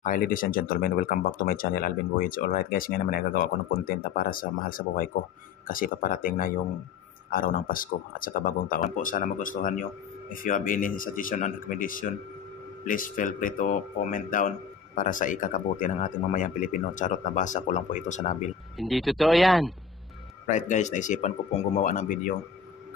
Hi ladies and gentlemen, welcome back to my channel Alvin Voyage. Alright guys, ngayon naman nagagawa ko ng content para sa mahal sa buhay ko kasi paparating na yung araw ng Pasko at saka bagong taon po. Sana magustuhan nyo. If you have any suggestion and recommendation, please feel free to comment down para sa ikakabuti ng ating mamayang Pilipino. Charot, nabasa ko lang po ito sa Nabil. Hindi totoo yan. Right guys, naisipan ko pong gumawa ng video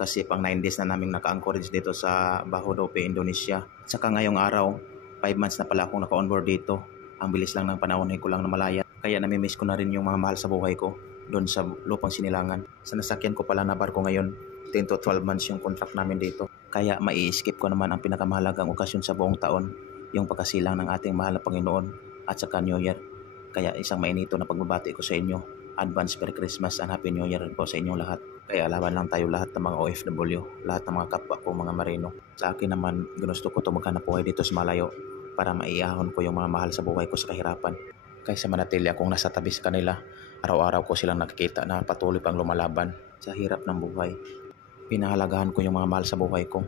kasi pang 9 days na namin naka-anchorage dito sa Bahodope, Indonesia. At saka ngayong araw, 5 months na pala akong naka-onboard dito. Ang bilis lang ng panahon, ko lang na malaya. Kaya namimiss ko na rin yung mga mahal sa buhay ko doon sa lupang Sinilangan. Sa nasakyan ko pala na barko ngayon, 10 to 12 months yung contract namin dito. Kaya mai-skip ko naman ang pinakamahalagang okasyon sa buong taon, yung pagkasilang ng ating mahal na Panginoon at saka New Year. Kaya isang mainito na pagbabati ko sa inyo. Advance Merry Christmas and Happy New Year po sa inyong lahat. Kaya laban lang tayo lahat ng mga OFW, lahat ng mga kapwa ko, mga marino. Sa akin naman, gusto ko ito maghanap buhay dito sa malayo para maiahon ko yung mga mahal sa buhay ko sa kahirapan. Kaysa manatili akong nasa tabi sa kanila, araw-araw ko silang nakikita na patuloy pang lumalaban sa hirap ng buhay. Pinahalagahan ko yung mga mahal sa buhay ko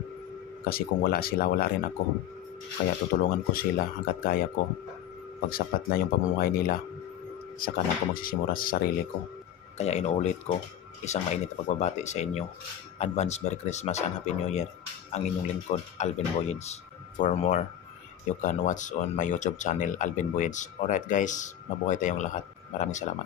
kasi kung wala sila, wala rin ako. Kaya tutulungan ko sila hanggat kaya ko. Pag sapat na yung pamumuhay nila, saka na ako magsisimura sa sarili ko. Kaya inuulit ko, isang mainit na pagbabati sa inyo. Advance Merry Christmas and Happy New Year. Ang inyong lingkod, Alvin Voyage. For more, you can watch on my YouTube channel, Alvin Voyage. Alright guys, mabuhay tayong lahat. Maraming salamat.